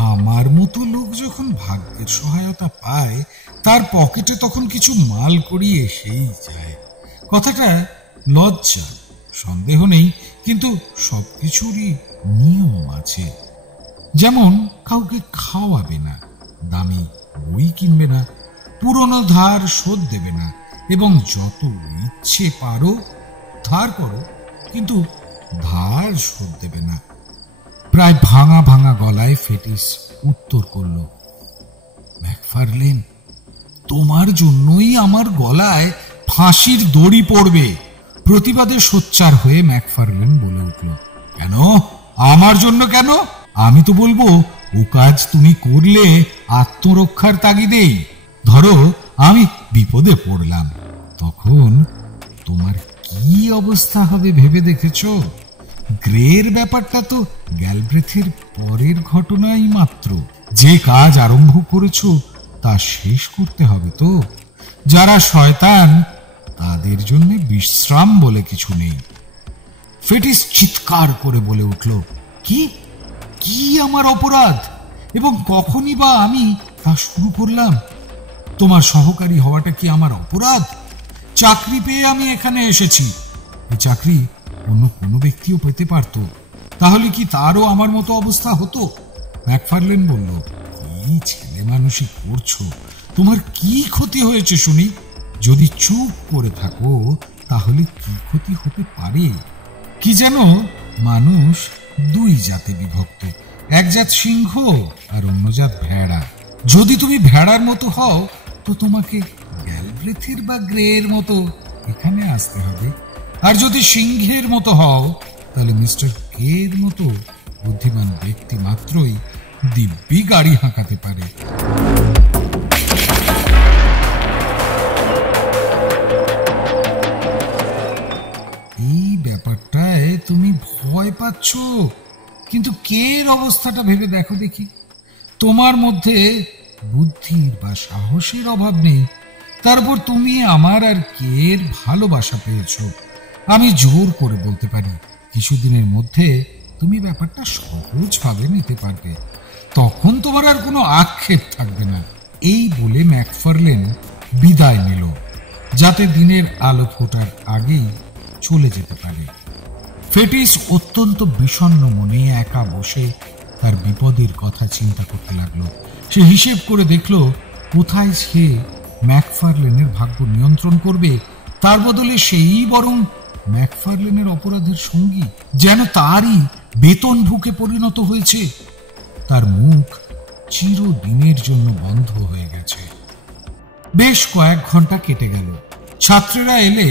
আমার মতো লোক যখন ভাগ্যের সহায়তা পায় তার পকেটে তখন কিছু মাল করি এসেই যায়। কথাটা লজ্জা, সন্দেহ নেই, কিন্তু সবকিছুরই নিয়ম আছে। যেমন কাউকে খাওয়াবে না, দামি বই কিনবে না, পুরনো ধার শোধ দেবে না, এবং যত ইচ্ছে পারো ধার করো, কিন্তু ধার শোধ দেবে না। প্রায় ভাঙা ভাঙা গলায় ফেটিস উত্তর করল, ম্যাকফারলেন, তোমার জন্যই আমার গলায় ফাঁসির দড়ি পড়বে। প্রতিবাদে সোচ্চার হয়ে ম্যাকফারলেন বলে উঠল, কেন? আমার জন্য কেন? আমি তো বলবো ও কাজ তুমি করলে আত্মরক্ষার তাগিদেই। ধরো আমি বিপদে পড়লাম, তখন তোমার কি অবস্থা হবে ভেবে দেখেছ? গ্রের ব্যাপারটা তো গ্যালব্রেথের পরের ঘটনাই মাত্র। যে কাজ আরম্ভ করেছ তা শেষ করতে হবে তো। যারা শয়তান তাদের জন্য বিশ্রাম বলে কিছু নেই। ফেটিস চিৎকার করে বলে উঠল, কি কি আমার অপরাধ, এবং কখনই বা আমি তা শুরু করলাম? তোমার সহকারী হওয়াটা কি আমার অপরাধ? চাকরি পেয়ে আমি এখানে এসেছি। এই চাকরি অন্য কোনো ব্যক্তিও পেতে পারত, তাহলে কি তারও আমার মতো অবস্থা হতো? ম্যাকফারলেন বলল, কি ছেলে মানুষই করছো? তোমার কি ক্ষতি হয়েছে শুনি? যদি চুপ করে থাকো তাহলে কি ক্ষতি হতে পারে? কি যেন, মানুষ দুই জাতে বিভক্ত, এক জাত সিংহ আর অন্য জাত ভেড়া। যদি তুমি ভেড়ার মতো হও তো তোমাকে গ্যালব্রেথের বা গ্রের মতো এখানে আসতে হবে, আর যদি সিংহের মতো হও তাহলে মিস্টার কের মতো বুদ্ধিমান ব্যক্তি মাত্রই দিব্যি গাড়ি হাঁকাতে পারে। এই ব্যাপারটায় তুমি ভয় পাচ্ছ, কিন্তু কের অবস্থাটা ভেবে দেখো দেখি। তোমার মধ্যে বুদ্ধির বা সাহসের অভাব নেই, তারপর তুমি আমার আর কের ভালোবাসা পেয়েছ। আমি জোর করে বলতে পারি কিছুদিনের মধ্যে তুমি ব্যাপারটা সহজভাবে নিতে পারবে, তখন তোমার আর কোনো আক্ষেপ থাকবে না। এই বলে ম্যাকফারলেন বিদায় নিল, যাতে দিনের আলো ফোটার আগেই চলে যেতে পারে। ফেটিস অত্যন্ত বিষণ্ণ মনে একা বসে তার বিপদের কথা চিন্তা করতে লাগলো। সে হিসেব করে দেখল কোথায় সে ম্যাকফারলেনের ভাগ্য নিয়ন্ত্রণ করবে, তার বদলে সেই বরং ম্যাকফারলেনের অপরাধের সঙ্গী, যেন তারই বেতন ভুকে পরিণত হয়েছে। তার মুখ চিরদিনের জন্য বন্ধ হয়ে গেছে। বেশ কয়েক ঘন্টা কেটে গেল। ছাত্রেরা এলে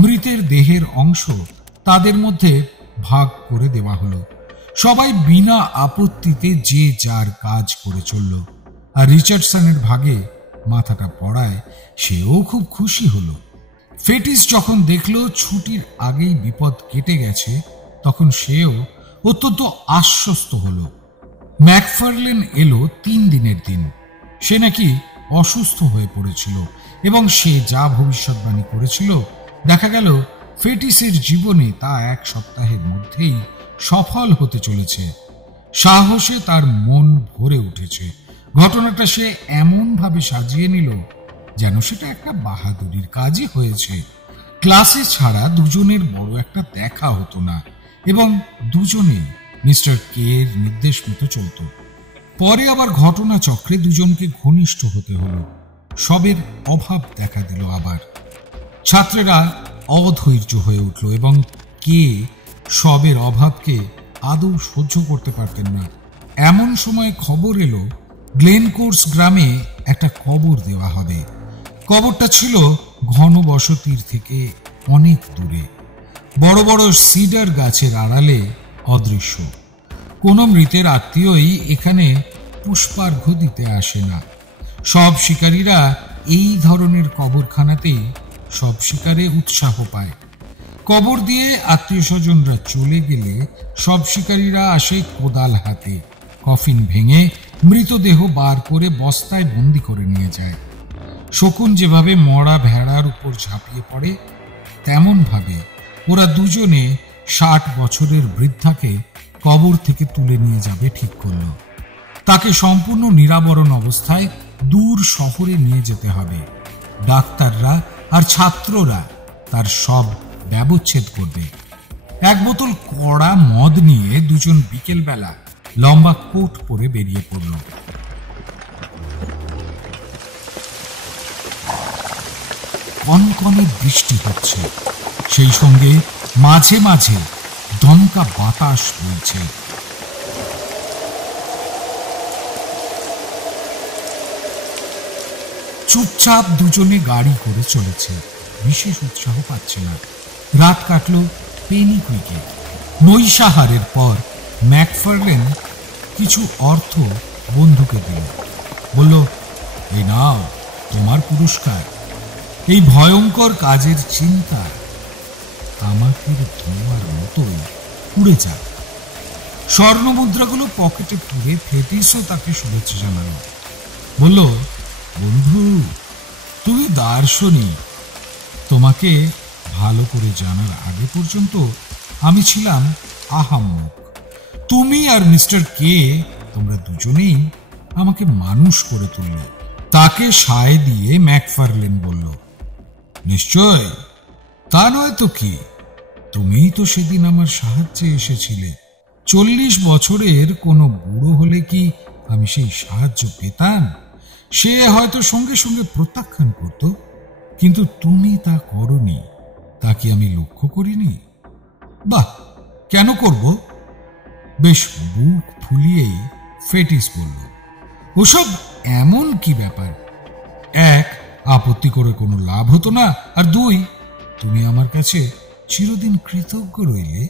মৃতের দেহের অংশ তাদের মধ্যে ভাগ করে দেওয়া হলো। সবাই বিনা আপত্তিতে যে যার কাজ করে চলল, আর রিচার্ডসনের ভাগে মাথাটা পড়ায় সেও খুব খুশি হলো। ফেটিস যখন দেখল ছুটির আগেই বিপদ কেটে গেছে, তখন সেও অত্যন্ত আশ্বস্ত হলো। ম্যাকফারলেন এলো 3 দিনের দিন। সে নাকি অসুস্থ হয়ে পড়েছিল, এবং সে যা ভবিষ্যৎবাণী করেছিল দেখা গেল ফেটিসের জীবনে তা 1 সপ্তাহের মধ্যেই সফল হতে চলেছে। সাহসে তার মন ভরে উঠেছে। ঘটনাটা সে এমন ভাবে সাজিয়ে নিল যেন সেটা একটা বাহাদুরির কাজই হয়েছে। ক্লাসে ছাড়া দুজনের বড় একটা দেখা হতো না, এবং দুজনেই মিস্টার কে এর নির্দেশ মতো চলত। পরে আবার ঘটনা চক্রে দুজনকে ঘনিষ্ঠ হতে হলো। সবের অভাব দেখা দিল আবার। ছাত্রেরা অধৈর্য হয়ে উঠল, এবং কে সবের অভাবকে আদৌ সহ্য করতে পারতেন না। এমন সময় খবর এলো গ্লেনকোর্স গ্রামে একটা কবর দেওয়া হবে। কবরটা ছিল ঘনবসতির থেকে অনেক দূরে, বড় বড় সিডার গাছের আড়ালে অদৃশ্য। কোন মৃতের আত্মীয়ই এখানে পুষ্পার্ঘ্য দিতে আসে না। সব শিকারীরা এই ধরনের কবরখানাতেই সব শিকারে উৎসাহ পায়। কবর দিয়ে আত্মীয় স্বজনরা চলে গেলে সব শিকারীরা আসে কোদাল হাতে, কফিন ভেঙে মৃতদেহ বার করে বস্তায় বন্দি করে নিয়ে যায়। শকুন যেভাবে মরা ভেড়ার উপর ঝাঁপিয়ে পড়ে, তেমন ভাবে ওরা দুজনে 60 বছরের বৃদ্ধাকে কবর থেকে তুলে নিয়ে যাবে ঠিক করল। তাকে সম্পূর্ণ নিরাবরণ অবস্থায় দূর শহরে নিয়ে যেতে হবে। ডাক্তাররা আর ছাত্ররা তার সব ব্যবচ্ছেদ করবে। এক বোতল কড়া মদ নিয়ে দুজন বিকেলবেলা লম্বা কোট পরে বেরিয়ে পড়ল। কনকনে বৃষ্টি হচ্ছে, সেই সঙ্গে মাঝে মাঝে দমকা বাতাস বইছে। চুপচাপ দুজনে গাড়ি করে চলেছে, বিশেষ উৎসাহ পাচ্ছে না। রাত কাটল পেনি কুইকে। নৈশাহারের পর ম্যাকফারলেন কিছু অর্থ বন্ধুকে দিল, বলল, এই নাও তোমার পুরস্কার। এই ভয়ঙ্কর কাজের চিন্তা আমাকে ধোঁয়ার মতোই উড়ে যাক। স্বর্ণ মুদ্রাগুলো পকেটে পুরে ফেটিসও তাকে শুভেচ্ছা জানালো। বলল, বন্ধু, তুমি দার্শনিক। তোমাকে ভালো করে জানার আগে পর্যন্ত আমি ছিলাম আহাম্মক। তুমি আর মিস্টার কে, তোমরা দুজনেই আমাকে মানুষ করে তুললে। তাকে সায় দিয়ে ম্যাকফারলেন বলল, নিশ্চয়, তা নয় তো কি। তুমিই তো সেদিন আমার সাহায্যে এসেছিলে। 40 বছরের কোনো বুড়ো হলে কি আমি সেই সাহায্য পেতাম? সে হয়তো সঙ্গে সঙ্গে প্রত্যাখ্যান করত, কিন্তু তুমি তা করনি। তা কি আমি লক্ষ্য করিনি? বাহ, কেন করব? বেশ বুক ফুলিয়েই ফেটিস বলল, ওসব এমন কি ব্যাপার? এক, আপত্তি করে কোনো লাভ হতো না, আর দুই, তুমি আমার কাছে চিরদিন কৃতজ্ঞ রইলে।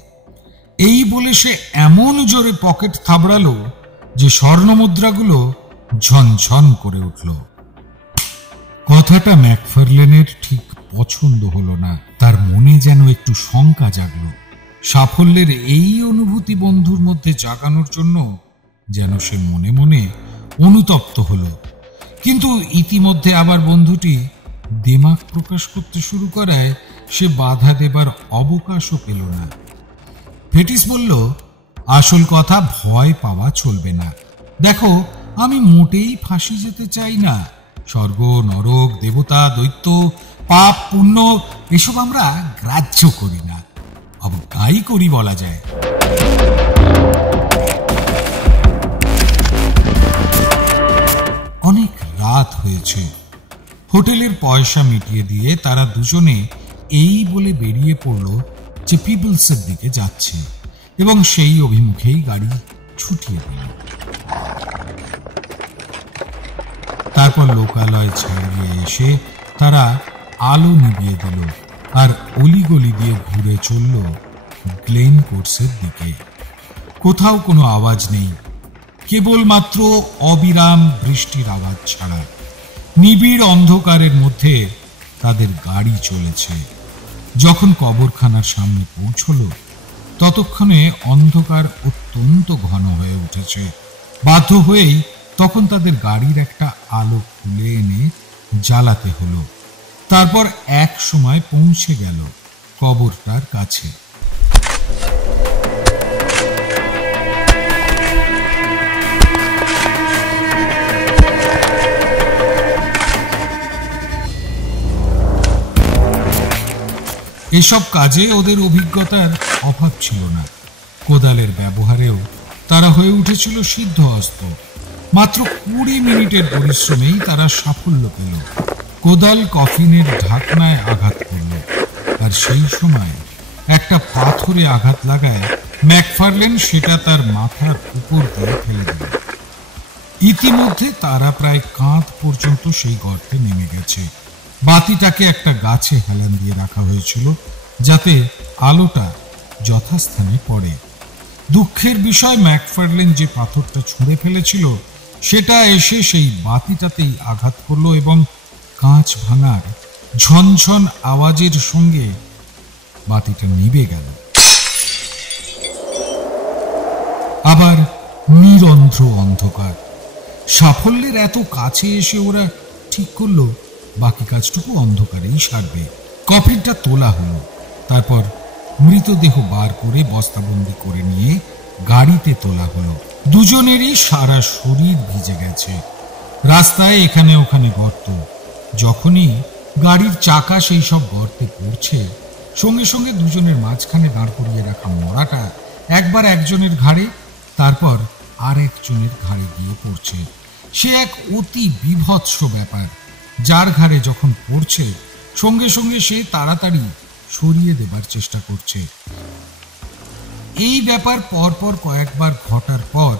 এই বলে সে এমন জোরে পকেট থাবড়ালো যে স্বর্ণমুদ্রাগুলো ঝনঝন করে উঠল। কথাটা ম্যাকফারলেনের ঠিক পছন্দ হলো না। তার মনে যেন একটু শঙ্কা জাগল। সাফল্যের এই অনুভূতি বন্ধুর মধ্যে জাগানোর জন্য যেন সে মনে মনে অনুতপ্ত হল। কিন্তু ইতিমধ্যে আবার বন্ধুটি দেমাগ প্রকাশ করতে শুরু করায় সে বাধা দেবার অবকাশও পেল না। ফেটিস বলল, আসল কথা, ভয় পাওয়া চলবে না। দেখো, আমি মোটেই ফাঁসি যেতে চাই না। স্বর্গ, নরক, দেবতা, দৈত্য, পাপ, পুণ্য এসব আমরা গ্রাহ্য করি না, অবজ্ঞাই করি বলা যায়। অনেক রাত হয়েছে। হোটেলের পয়সা মিটিয়ে দিয়ে তারা দুজনে এই বলে বেরিয়ে পড়ল যে পিপলসের দিকে যাচ্ছে, এবং সেই অভিমুখেই গাড়ি ছুটিয়ে দিল। তারপর লোকালয় ছাড়িয়ে এসে তারা আলো নিভিয়ে দিল আর অলিগলি দিয়ে ঘুরে চলল গ্লেন কোর্সের দিকে। কোথাও কোনো আওয়াজ নেই, কেবলমাত্র অবিরাম বৃষ্টির আওয়াজ ছাড়া। নিবিড় অন্ধকারের মধ্যে তাদের গাড়ি চলেছে। যখন কবরখানার সামনে পৌঁছল, ততক্ষণে অন্ধকার অত্যন্ত ঘন হয়ে উঠেছে। বাধ্য হয়েই তখন তাদের গাড়ির একটা আলো খুলে এনে জ্বালাতে হলো। তারপর এক সময় পৌঁছে গেল কবরটার কাছে। এসব কাজে ওদের অভিজ্ঞতার অভাব ছিল না। কোদালের ব্যবহারেও তারা হয়ে উঠেছিল সিদ্ধহস্ত। মাত্র 20 মিনিটের পরিশ্রমেই তারা সাফল্য পেল। কোদাল কফিনের ঢাকনায় আঘাত করল, আর সেই সময় একটা পাথরে আঘাত লাগায় ম্যাকফারলেন সেটা তার মাথার উপর দিয়ে ফেলে দিল। ইতিমধ্যে তারা প্রায় কাঁধ পর্যন্ত সেই গর্তে নেমে গেছে। বাতিটাকে একটা গাছে হেলান দিয়ে রাখা হয়েছিল যাতে আলোটা যথাস্থানে পড়ে। দুঃখের বিষয়, ম্যাকফারলেন যে পাথরটা ছুঁড়ে ফেলেছিল সেটা এসে সেই বাতিটাতেই আঘাত করলো এবং কাঁচ ভাঙার ঝনঝন আওয়াজের সঙ্গে বাতিটা নিভে গেল। আবার নিরন্ধ্র অন্ধকার। সাফল্যের এত কাছে এসে ওরা ঠিক করলো বাকি কাজটুকু অন্ধকারেই সারবে। কফিনটা তোলা হলো, তারপর মৃতদেহ বার করে বস্তাবন্দি করে নিয়ে গাড়িতে তোলা হলো। দুজনেরই সারা শরীর ভিজে গেছে। রাস্তায় এখানে ওখানে গর্ত। যখনই গাড়ির চাকা সেই সব গর্তে পড়ছে, সঙ্গে সঙ্গে দুজনের মাঝখানে দাঁড় করিয়ে রাখা মরাটা একবার একজনের ঘাড়ে, তারপর আর একজনের ঘাড়ে গিয়ে পড়ছে। সে এক অতি বীভৎস ব্যাপার। যার ঘাড়ে যখন পড়ছে, সঙ্গে সঙ্গে সে তাড়াতাড়ি সরিয়ে দেবার চেষ্টা করছে। এই ব্যাপার পরপর কয়েকবার ঘটার পর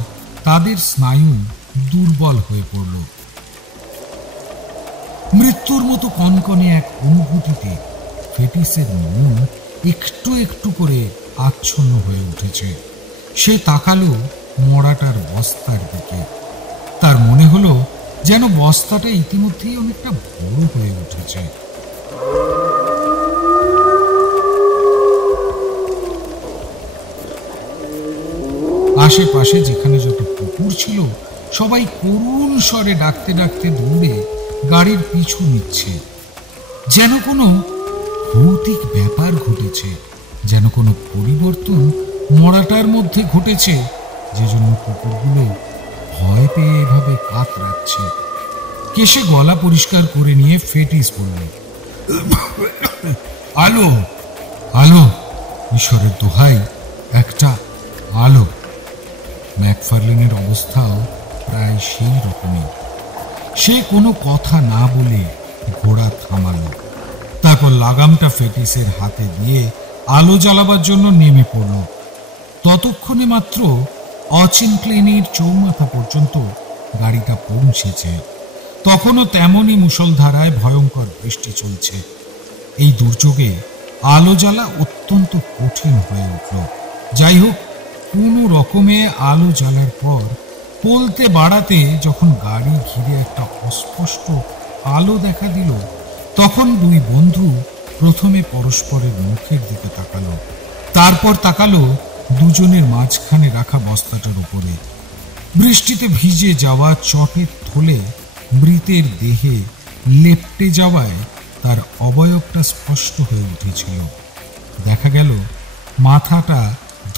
তাদের স্নায়ু দুর্বল হয়ে পড়ল। মৃত্যুর মতো কনকনে এক অনুভূতিতে ফেটিসের মন একটু একটু করে আচ্ছন্ন হয়ে উঠেছে। সে তাকালো মরাটার বস্তার দিকে। তার মনে হলো যেন বস্তাটা ইতিমধ্যেই অনেকটা বড় হয়ে উঠেছে। আশেপাশে যেখানে যত পুকুর ছিল সবাই করুণ স্বরে ডাকতে ডাকতে দৌড়ে গাড়ির পিছু নিচ্ছে। যেন কোনো ভৌতিক ব্যাপার ঘটেছে, যেন কোনো পরিবর্তন মরাটার মধ্যে ঘটেছে, যে জন্য কুকুরগুলো ভয় পেয়ে এভাবে কাতরাচ্ছে। কেশে গলা পরিষ্কার করে নিয়ে ফেটিস বলল, আলো আলো, ঈশ্বরের দোহাই, একটা আলো। ম্যাকফার্লেনের অবস্থাও প্রায় সেই রকমই। সে কোনো কথা না বলে ঘোড়া থামালো, তারপর লাগামটা ফেটিসের হাতে দিয়ে আলো জ্বালাবার জন্য নেমে পড়ল। ততক্ষণে মাত্র অচিনক্লিনির চৌমাথা পর্যন্ত গাড়িটা পৌঁছেছে। তখনও তেমনই মুষলধারায় ভয়ঙ্কর বৃষ্টি চলছে। এই দুর্যোগে আলো জ্বালা অত্যন্ত কঠিন হয়ে উঠল। যাই হোক, কোনো রকমে আলো জ্বালার পর পলতে বাড়াতে যখন গাড়ি ঘিরে একটা অস্পষ্ট আলো দেখা দিল, তখন দুই বন্ধু প্রথমে পরস্পরের মুখের দিকে তাকালো, তারপর তাকালো দুজনের মাঝখানে রাখা বস্তাটার উপরে। বৃষ্টিতে ভিজে যাওয়া চটের থলে মৃতের দেহে লেপ্টে যাওয়ায় তার অবয়বটা স্পষ্ট হয়ে উঠেছিল। দেখা গেল মাথাটা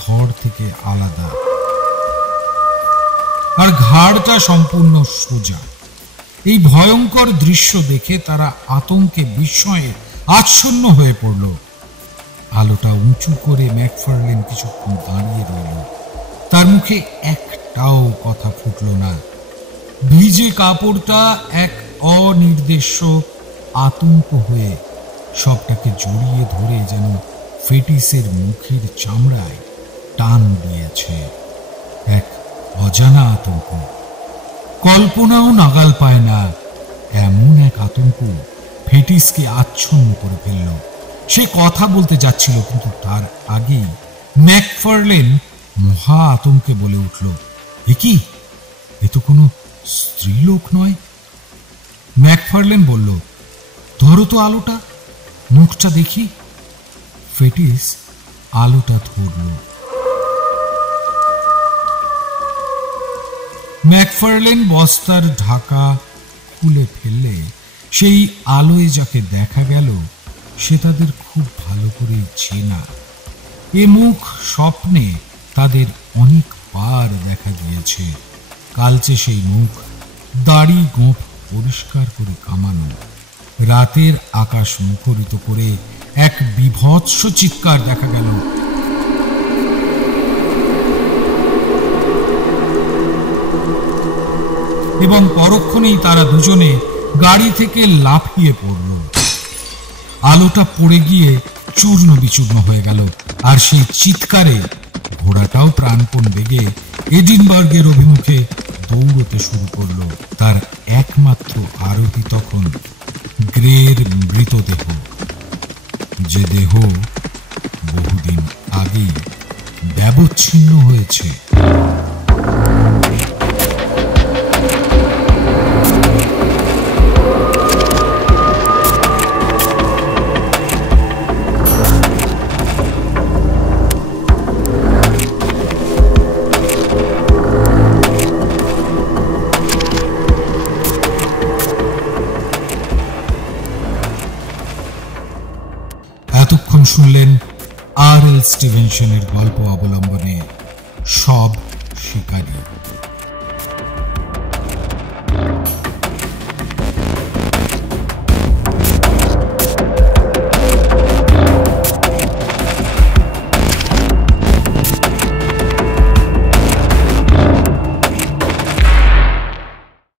ধড় থেকে আলাদা, আর ঘাড়টা সম্পূর্ণ সোজা। এই ভয়ঙ্কর দৃশ্য দেখে তারা আতঙ্কে বিস্ময়ে আচ্ছন্ন হয়ে পড়ল। আলোটা উঁচু করে ম্যাকফার্লেন কিছুক্ষণ দাঁড়িয়ে রইল। তার মুখে একটাও কথা ফুটল না। ভিজে কাপড়টা এক অনির্দেশ্য আতঙ্ক হয়ে সবটাকে জড়িয়ে ধরে যেন ফেটিসের মুখের চামড়ায় টান দিয়েছে। এক অজানা আতঙ্ক, কল্পনাও নাগাল পায় না এমন এক আতঙ্ক ফেটিসকে আচ্ছন্ন করে ফেলল। সে কথা বলতে যাচ্ছিল, কিন্তু তার আগেই ম্যাকফার্লেন মহা আতঙ্কে বলে উঠল, এ কি, এ তো কোনো স্ত্রীলোক নয়। ম্যাকফার্লেন বলল, ধরো তো আলোটা, মুখটা দেখি। ফেটিস আলোটা ধরল। ম্যাকফার্লেন বস্তার ঢাকা খুলে ফেললে সেই আলোয় যাকে দেখা গেল সে তাদের খুব ভালো করে চেনা। এ মুখ স্বপ্নে তাদের অনেকবার দেখা গিয়েছে। কালচে সেই মুখ, দাড়ি গোঁফ পরিষ্কার করে কামানো, রাতের আকাশ মুখরিত করে এক বিভৎস চিৎকার দেখা গেল। এবং পরক্ষণেই তারা দুজনে গাড়ি থেকে লাফিয়ে পড়ল। আলোটা পড়ে গিয়ে চূর্ণ বিচূর্ণ হয়ে গেল, আর সেই চিৎকারে ঘোড়াটাও প্রাণপণ বেগে এডিনবার্গের অভিমুখে দৌড়তে শুরু করল। তার একমাত্র আরোহী তখন গ্রের মৃতদেহ, যে দেহ বহুদিন আগেই ব্যবচ্ছিন্ন হয়েছে। শুনলেন আর এল স্টিভেনসনের গল্প অবলম্বনে সব শিকারী।